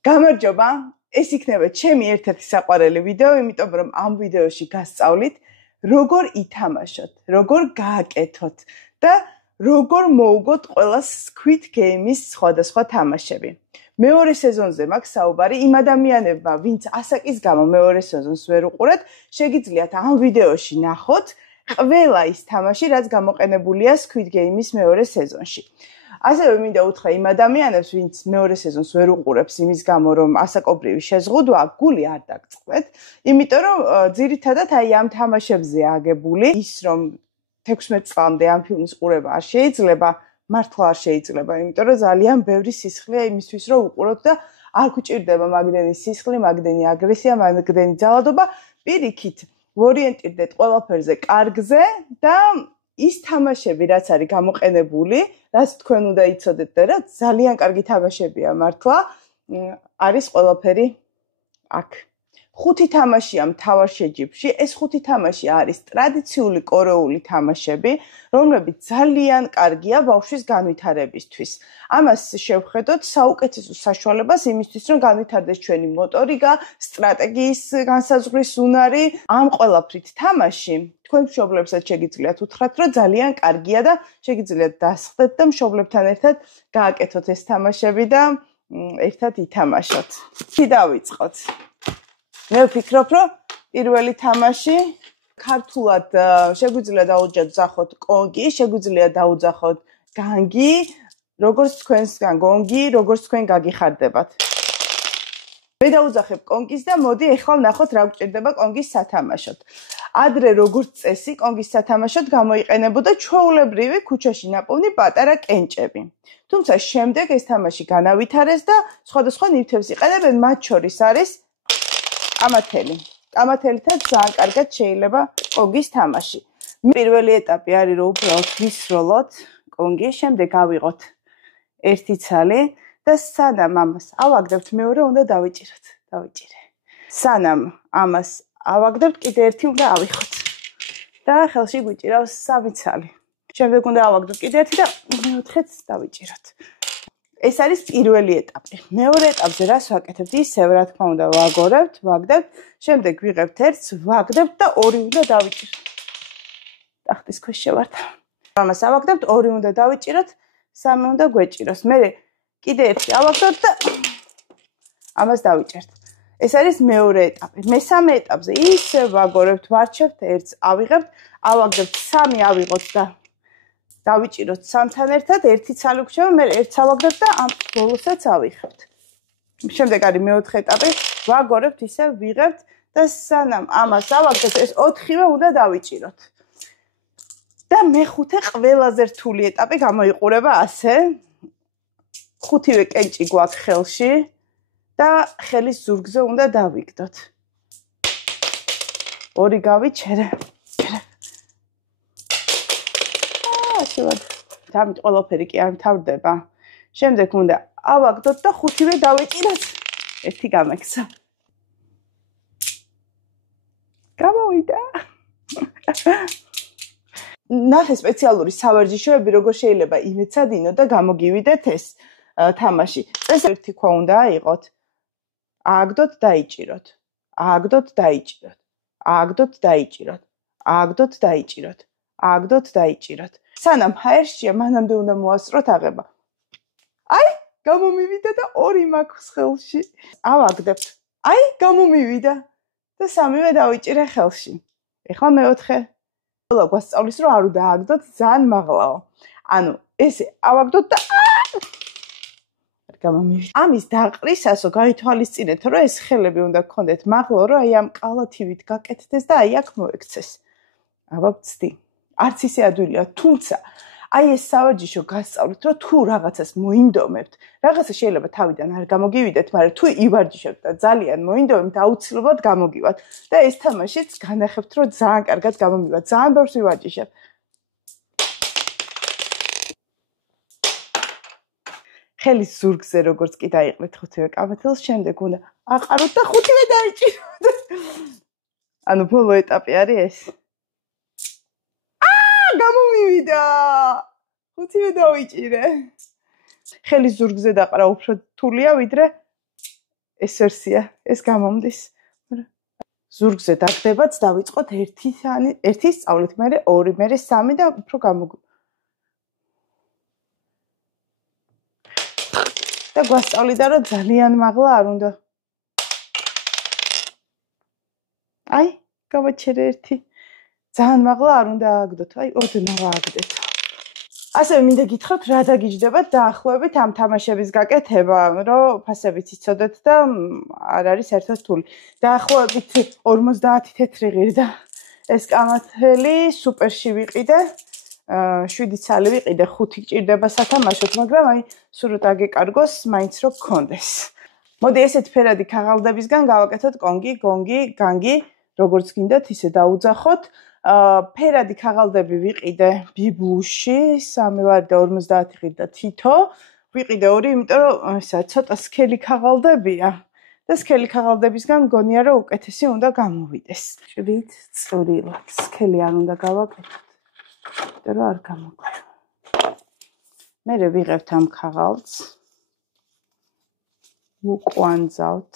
გამარჯობა, ეს იქნება ჩემი ერთ-ერთი საყვარელი ვიდეო, იმიტომ რომ ამ ვიდეოში გასწავლით, როგორ ითამაშოთ, როგორ გააკეთოთ და როგორ მოუგოთ ყველა Squid Game-ის სხვადასხვა თამაშები. მეორე სეზონზე მაქვს საუბარი იმ ადამიანებმა, ვინც ასაკის გამო მეორე სეზონს ვერ უყურეთ, შეგიძლიათ ამ ვიდეოში ნახოთ ყველა ის თამაში, რაც გამოყენებულია Squid Game-ის მეორე სეზონში. ასევე მინდა უთხრა იმ ადამიანებს, ვინც მეორე სეზონს ვერ უყურებს იმის გამო, რომ ასაკობრივი შეზღუდვა, გული არ დაგწყდეთ, იმიტომ რომ ძირითადად აი ამ თამაშებზე აგებული, ის რომ 16 წლამდე ამ ფილმის ყურება არ შეიძლება, მართლა არ შეიძლება, იმიტომ რომ ძალიან ბევრი სისხლია იმისთვის, რომ უყუროთ და არ გვჭირდება მაგდენი სისხლი, მაგდენი აგრესია, მაგდენი ძალადობა, პირიქით ორიენტირდეთ ყველაფერზე კარგზე და ის თამაშები, რაც არის გამოყენებული, რაც თქვენ უნდა იცოდეთ და რაც ძალიან კარგი თამაშებია მართლა, არის ყველაფერი აქ. 5 თამაშია მთავარ შეჯიბრში, ეს 5 თამაში არის ტრადიციული კორეული თამაშები, რომლებიც ძალიან კარგია ბავშვის განვითარებისთვის. ამას შევხედოთ საუკეთესო საშუალებას იმისთვის, რომ განვითარდეს ჩვენი მოტორიკა, სტრატეგიის განსაზღვრის უნარი, ამ ყველაფრით თამაში თქვენ მშობლებსაც შეგიძლიათ უთხრათ, რომ ძალიან კარგია და შეგიძლიათ დასხდეთ და მშობლებთან ერთად გააკეთოთ ეს თამაშები და ერთად ითამაშოთ. კი დავიწყოთ. მე ვფიქრობ, რომ პირველი თამაში ქართულად შეგვიძლია დაუძახოთ კონგი, შეგვიძლია დაუძახოთ განგი, როგორც თქვენსგან გონგი, როგორც თქვენ გაგიხარდებათ. მე დაუძახებ კონგის და მოდი ეხლა ნახოთ რა გვჭირდება კონგის სათამაშოდ. ადრე როგორც წესი, კონგის სათამაშოდ გამოიყენებოდა ჩვეულებრივი ქუჩაში ნაპოვნი პატარა კენჭები. თუმცა შემდეგ ეს თამაში განავითარეს და სხვადასხვა ნივთებს იყენებენ, მათ შორის არის კამათელი. კამათელითაც ძალიან კარგად შეიძლება კონგის თამაში. პირველი ეტაპი არის რომ უბრალოდ ვისროლოთ კონგი, შემდეგ ავიღოთ ერთი ცალი და სანამ ამას ავაგდებთ, მეორე უნდა დავიჭიროთ. სანამ ამას ავაგდებთ, კიდე ერთი უნდა ავიხოთ. და ხელში გვიჭირავს 3 ცალი. შემდეგ უნდა ავაგდოთ კიდე ერთი და მეოთხეც დავიჭიროთ. ეს არის პირველი ეტაპი. მეორე ეტაპზე რას ვაკეთებთ? ისევ რა თქმა უნდა ვაგდებთ, შემდეგ ვიღებთ ერთს, ვაგდებთ და ორი უნდა დავიჭიროთ. ტახტის ქვეშ შევართ. ამას ავაგდებთ, ორი უნდა დავიჭიროთ, სამი უნდა გვეჭიროს. მე კიდე ერთი ავაგდოთ და ამას დავიჭერთ. ეს არის მეორე ეტაპი. მესამე ეტაპზე ისევ ვაგორებთ, ვარჩევთ ერთს, ავიღებთ, ავაგდებთ, სამი ავიღოთ და დავიჭიროთ სამთან ერთად, ერთი ცალი გვჭირდება, მე ერთს ავაგდებთ და ამ ბოლოსაც ავიღებთ. შემდეგ არის მეოთხე ეტაპი, ვაგორებთ, ისევ ვიღებთ და სანამ ამას ავაგდებთ, ეს 4-ვე უნდა დავიჭიროთ. და მეხუთე ყველაზე რთული ეტაპი გამოიყურება ასე. 5-ვე კენჭი გვაქვს ხელში და ხელის ზურგზე უნდა დავიგდოთ. ორი გავიჩერე. დამით ყველაფერი კი არ მთავრდება. შემდეგ უნდა ავაგდოთ და 5-ვე დავიჭიროთ. ერთი გამექცა. გამოვიდა. ნახე სპეციალური სავარჯიშოები, როგორ შეიძლება იმეცადინოთ და გამოგივიდეთ ეს თამაში. ეს ერთი ქვა უნდა აიღოთ. ააგდოთ დაიჭიროთ. ააგდოთ დაიჭიროთ. ააგდოთ დაიჭიროთ. ააგდოთ დაიჭიროთ. ააგდოთ დაიჭიროთ. სანამ ჰაერშია, მანამდე უნდა მოასწროთ აღება. აი, გამომივიდა და ორი მაქვს ხელში. ავაგდებთ. აი, გამომივიდა და სამივე დავიჭირე ხელში. ეხლა მეოთხე. ყველა გვასწავლის, რომ არ უნდა ააგდოთ ძალიან მაღლაო. ანუ, ესე ავაგდოთ და გამომივიდა. ამის დაყრისასო გაითვალისწინეთ, რომ ეს ხელები უნდა გქონდეთ მაღლა, რომ აი ამ კალათივით გაკეთდეს და აი აქ მოექცეს. აბა ვცდი. არც ისე ადვილია, თუმცა აი ეს სავარჯიშო გასწავლით, რომ თუ რაღაცას მოინდომებთ, რაღაცა შეიძლება თავიდან არ გამოგივიდეთ, მაგრამ თუ ივარჯიშებთ და ძალიან მოინდომებთ, აუცილებლად გამოგივათ. და ეს თამაშიც განახებთ, რომ ძალიან კარგად გამომივათ. ძალიან ბევრს ვივარჯიშებ. ხელის ზურგზე როგორც კი დაიყრეთ 5-ვე კამათელს, შემდეგ უნდა აყაროთ და 5-ვე დაიჭიროთ. ანუ ბოლო ეტაპი არის ეს. გამომივიდა. 5-ვე დავიჭირე. ხელის ზურგზე დაყრა უფრო რთულია, ვიდრე ეს ვერსია, ეს გამომდის. ზურგზე დაგდებაც დავიწყოთ 1 სწავლით, მერე 2, მერე 3 და უფრო და გვასწავლიდა რომ ძალიან მაღლა არ უნდა. აი, გავაჩერე 1. ძალიან მაღლა არ უნდა ააგდოთ. აი, ოდნავ ააგდეთ. ასევე მინდა გითხრათ, რა დაგიჯდებათ დაახლოებით ამ თამაშების გაკეთება, რომ ფასებიც იცოდეთ და არ არის ერთად რთული. დაახლოებით 50 თეთრი ღირდა. ეს კამათელი სუპერში ვიყიდე. 7 ცალი ვიყიდე, 5 გჭირდება სათამაშოდ, მაგრამ აი სულ რომ დაგეკარგოს, მაინც რომ გქონდეს. მოდი ესეთ ფერადი ქაღალდებისგან გავაკეთოთ კონგი, გონგი, განგი, როგორც გინდათ, ისე დაუძახოთ. ფერადი ქაღალდები ვიყიდე ბიბლუში 3 ლარი და 50 ღირდა თითო. ვიყიდე 2, იმიტომ რომ ესა ცოტა სქელი ქაღალდებია და სქელი ქაღალდებისგან მგონია რომ უკეთესი უნდა გამოვიდეს. შვიდ წვრილად სქელი არ უნდა გავაკეთოთ. იმიტომ რომ არ გამოგვიყვება. მერე ვიღებთ ამ ქაღალდს. ვუკვანძავთ.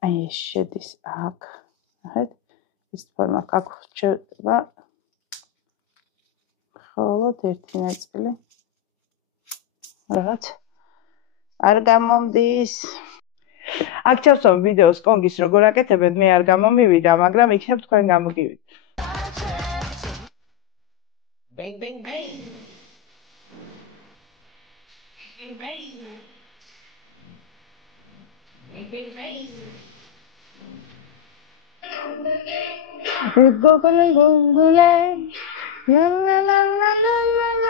აი ეს შედის აქ. ნახეთ, ეს ფორმა აქ რჩება. ხოლო ერთი ნაწილი რაღაც არ გამომდის. აქ ჩავსვამ ვიდეოს კონგის როგორ აკეთებენ, მე არ გამომივიდა, მაგრამ იქნებ თქვენ გამოგივიდეთ. Bang bang bang. Bang bang. Bang bang bang. Gogole gogole. La la la la la la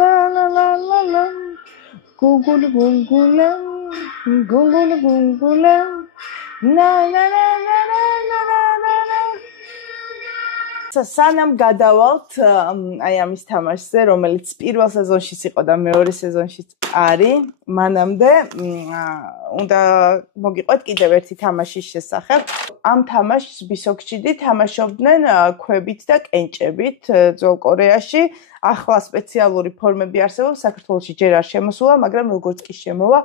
la la la la la. Gogole gogole. Gogole gogole. La la la la la la la la. სანამ გადავალთ აი ამის თამაშზე, რომელიც პირველ სეზონშიც იყო და მეორე სეზონშიც არის, მანამდე უნდა მოგიყვეთ კიდევ ერთი თამაშის შესახებ. ამ თამაშს ბისოქჩიდი თამაშობდნენ ქვებით და კენჭებით ძველ კორეაში. ახლა სპეციალური ფორმები არსებობს, საქართველოში ჯერ არ შემოსულა, მაგრამ როგორც კი შემოვა,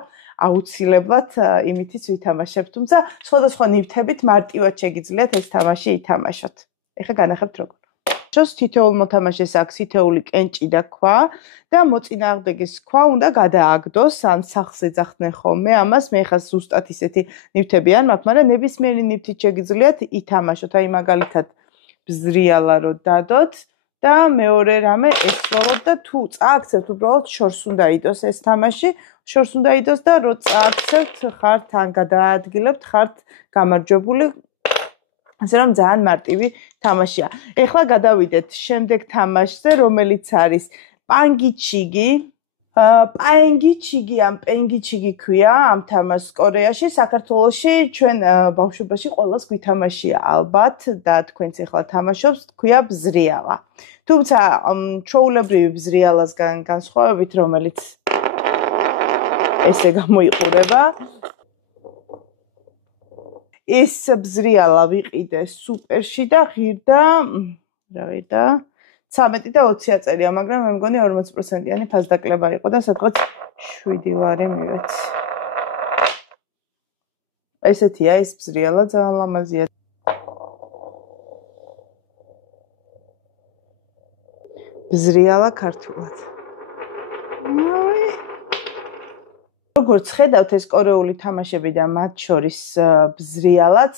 აუცილებლად იმითიც ვითამაშებთ. თუმცა სხვადასხვა ნივთებით მარტივად შეგიძლიათ ეს თამაში ითამაშოთ. ეხლა განახებთ როგორ. შოს თითოეულ მოთამაშეს აქვს თითოეული კენჭი და ქვა და მოწინააღმდეგეს ქვა უნდა გადააგდოს, ან სახლს ეძახდნენ ხოლმე ამას, მე ხა ზუსტად ისეთი ნივთები არ მაქვს, მაგრამ ნებისმიერი ნივთით შეგიძლიათ ითამაშოთ. აი მაგალითად ბზრიალა რო დადოთ და მეორე რამე ესროლოთ და თუ წააქცევთ უბრალოდ შორს უნდა იდოს ეს თამაში, შორს უნდა იდოს და რო წააქცევთ ხართ ან გადაადგილებთ, ხართ გამარჯვებული. ასე რომ ძალიან მარტივი თამაშია. ეხლა გადავიდეთ შემდეგ თამაშზე, რომელიც არის პანგიჩიგი. პანგიჩიგი ან პენგიჩიგი ქვია ამ თამაშს კორეაში. საქართველოში ჩვენ ბავშვობაში ყველას გვითამაშია ალბათ და თქვენც ეხლა თამაშობს, ქვია ბზრიალა. თუმცა ჩვეულებრივი ბზრიალასგან განსხვავებით, რომელიც ესე გამოიყურება, ეს ბზრიალა ვიყიდე სუპერში და ღირდა, რა ვიდა, 13 და 20 აწერია, მაგრამ მე მგონი 40%-იანი ფასდაკლება იყო და სადღაც 7 ლარი მივეც. ესეთია ეს ბზრიალა, ძალიან ლამაზია. ბზრიალა ქართულად. როგორც ხედავთ, ეს კორეული თამაშები და მათ შორის ბზრიალაც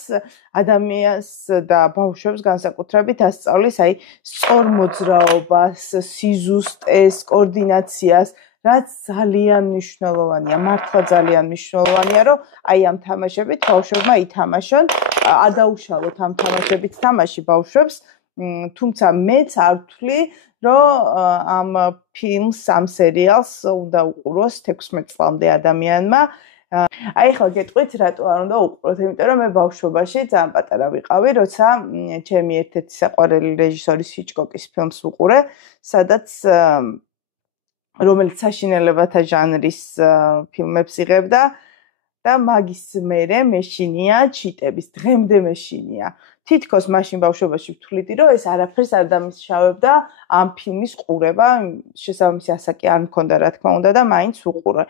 ადამიანს და ბავშვებს განსაკუთრებით ასწავლის აი სწორ მოძრაობას, სიზუსტეს, კოორდინაციას, რაც ძალიან მნიშვნელოვანია, მართლა ძალიან მნიშვნელოვანია, რომ აი ამ თამაშებით ბავშვებმა ითამაშონ, ადაუშალოთ ამ თამაშებით თამაში ბავშვებს, თუმცა მეც არ ვთვლი, რომ ამ ფილმს, ამ სერიალს უნდა უყუროს 16 წლამდე ადამიანმა. აი ახლა გეტყვით, რატო არ უნდა უყუროთ, იმიტომ რომ მე ბავშვობაში ძალიან პატარა ვიყავი, როცა ჩემი ერთ-ერთი საყვარელი რეჟისორის ჰიჩკოკის ფილმს ვუყურე, სადაც რომელიც საშინელებათა ჟანრის ფილმებს იღებდა და მაგის მერე მეშინია ჩიტების, დღემდე მეშინია. თითქოს მაშინ ბავშვობაში ვთვლიდი, რომ ეს არაფერს არ დამისშავებდა ამ ფილმის ყურება, შესაბამისი ასაკი არ მქონდა, რა თქმა უნდა და მაინც ვუყურე.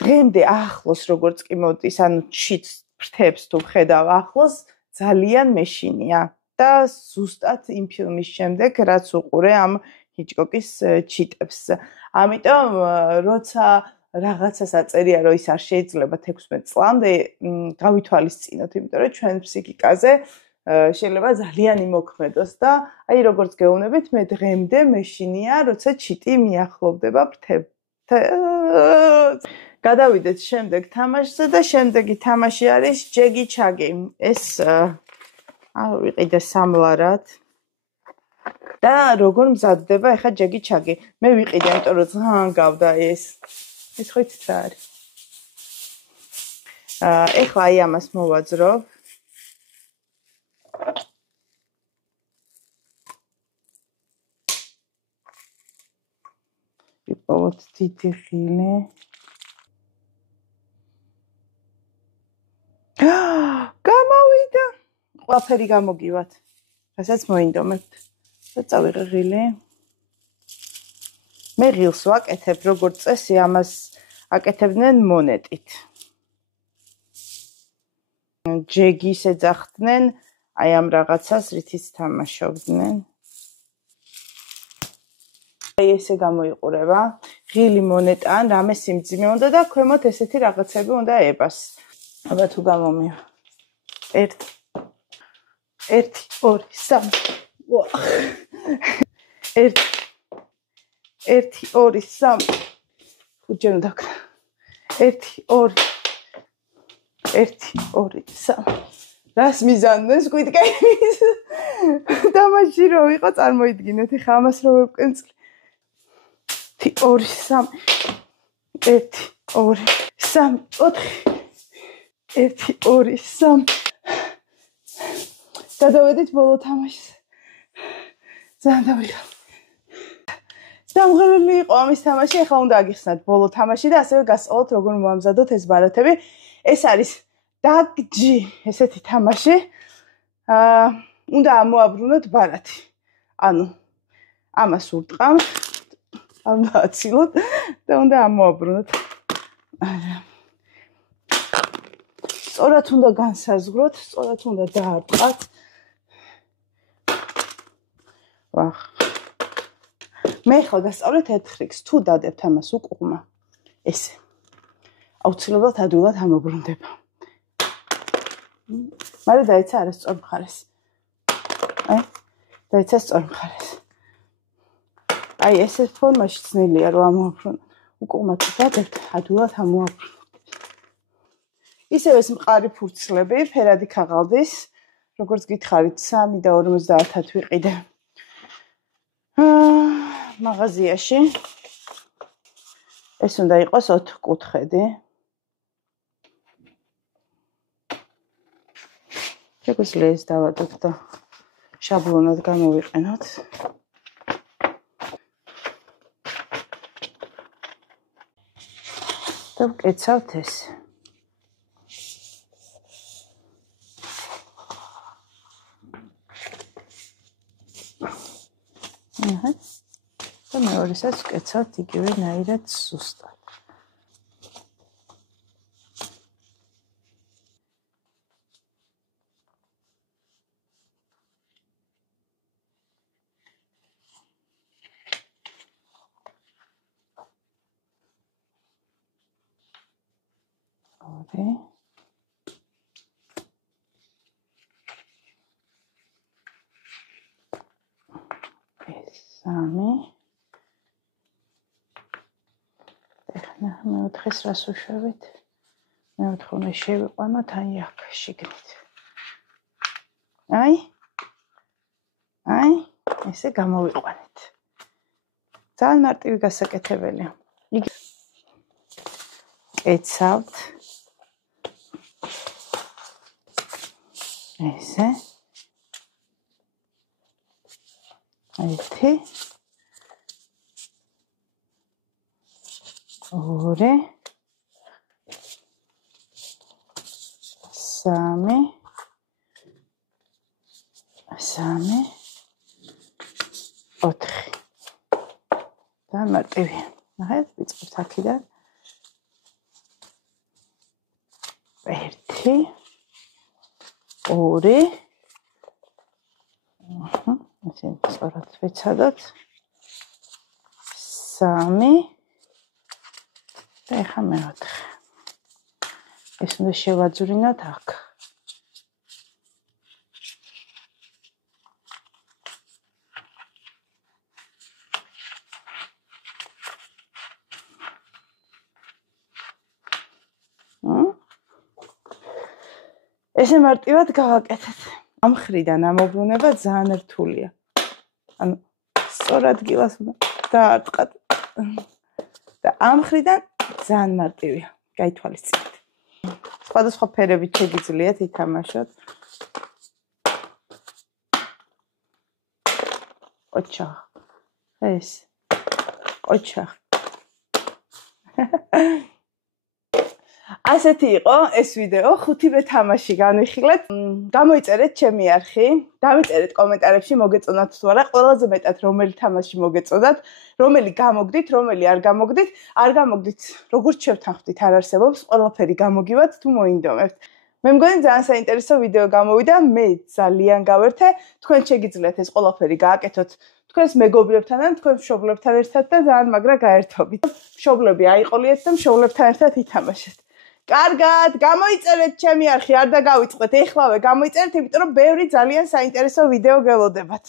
დღემდე ახლოს როგორც კი მოდის, ანუ ჩიტს ფრთებს თუ ვხედავ ახლოს, ძალიან მეშინია და ზუსტად იმ ფილმის შემდეგ, რაც უყურე ამ ჰიჩკოკის ჩიტებს. ამიტომ როცა რაღაცას აწერია, რომ ის არ შეიძლება 16 წლამდე გავითვალისწინოთ, იმიტომ რომ ჩვენ ფსიქიკაზე შეიძლება ძალიან იმოქმედოს და აი როგორც გეუბნებით, მე დღემდე მეშინია, როცა ჩიტი მიახლოვდება ფრთებს. გადავიდეთ შემდეგ თამაშზე და შემდეგი თამაში არის ჯეგი ჩაგი. ეს ვიყიდე სამლარად. და როგორ მზადდება ახლა ჯეგი ჩაგი? მე ვიყიდე, იმიტომ რომ ძალიან გავდა ეს. ეს ხო იცით რა არის? ახლა აი ამას მოვაძრობ. იპოვოთ დიდი ღილე. გამოვიდა. ყველაფერი გამოგივათ. რასაც მოინდომებთ. და წავიღე ღილე. მე ღილს ვაკეთებ, როგორც წესი, ამას აკეთებდნენ მონეტით. ჯეგის ეძახდნენ აი ამ რაღაცას, რითიც თამაშობდნენ. აი ესე გამოიყურება. ღილი მონეტა ან რამე სიმძიმე უნდა და ქვემოთ ესეთი რაღაცები უნდა ებას. აბა თუ გამომია. 1 2 3 1 2 3 ხუთჯერ უნდა ვქნა 1 2 1 2 3 რას მიზანდეს კვიტკენის თამაში რო იყო წარმოიდგინეთ ეხა ამას რო ვკენწლი 2 3 1 2 3 4 1 2 3 გადავედით ბოლო თამაშს ძალიან დავიღალ დამღლული იყო ამის თამაში ეხლა უნდა აგიხსნათ ბოლო თამაში და ასევე გასწავლოთ როგორ მომამზადოთ ეს ბარათები ეს არის დაგჯი ესეთი თამაში უნდა ამოაბრუნოთ ბარათი ანუ ამას ურტყამთ უნდა აცილოთ და უნდა ამოაბრუნოთ სწორად უნდა განსაზღვროთ სწორად უნდა დაარტყათ ვახ მე ხალ გასწავლეთ ერთხრიქს თუ დადებთ ამას უკუღმა ესე აუცილებლად ადვილად ამობრუნდება მაგრამ დაიცა არა სწორ მხარეს აი დაიცა სწორ მხარეს აი ესე ფორმაში ძნელია რომ ამოაბრუნოთ უკუღმა თუ დადებთ ადვილად ამოაბრუნოთ ისევ ეს მყარი ფურცლები ფერადი ქაღალდის როგორც გითხარით 3 და 50-ად ვიყიდე მაღაზიაში ეს უნდა იყოს 4 კუთხედი შეგვიძლია ეს დავადოთ და შაბლონად გამოვიყენოთ და ვკეცავთ ეს და მეორესაც ვკეცავთ იგივე ნაირად სუსტად. ორი სამი ეხლა მეოთხეს რას უშვებით მეოთხე უნდა შევიყვანოთ აი აქ შიგნით აი ესე გამოვიყვანეთ ძალიან მარტივი გასაკეთებელია იგი ეცავთ ესე ერთი ორი სამი 3 4 და მარტივია. ნახეთ, ვიწყებთ აქედან. 1 2 ისინი სწორად ვეცადოთ. 3 და ეხა მე-4. ეს უნდა შევაძვრინოთ აქ. ესე მარტივად გავაკეთეთ. ამ ხრიდან ამობრუნება ძალიან რთულია. ანუ სწორ ადგილას უნდა დაარტყათ. და ამ ხრიდან ძალიან მარტივია. გაითვალისწინეთ. სხვადასხვა ფერებით შეგიძლიათ ითამაშოთ. ოჩახ. ეს. ოჩახ. ასეთი იყო ეს ვიდეო, 5 თამაში განვიხილეთ. გამოიწერეთ ჩემი არხი, დავიწერეთ კომენტარებში მოგეწონათ თუ არა, ყველაზე მეტად რომელი თამაში მოგეწონათ, რომელი გამოგდით, რომელი არ გამოგდით, არ გამოგდით, როგორც შევთანხმდით, არ არსებობს, ყველაფერი გამოგივათ თუ მოინდომებთ. მე მგონი ძალიან საინტერესო ვიდეო გამოვიდა, მე ძალიან გავერთე, თქვენ შეგიძლიათ ეს ყველაფერი გააკეთოთ თქვენს მეგობრებთან ან თქვენ მშობლებთან ერთად და ძალიან მაგრა გაერთობით. მშობლები აიყოლიეთ და მშობლებთან ერთად ითამაშეთ. კარგად, გამოიწერეთ ჩემი არხი, არ დაგავიწყდეთ, ეხლავე გამოიწერეთ, იმიტომ რომ ბევრი ძალიან საინტერესო ვიდეო გელოდებათ.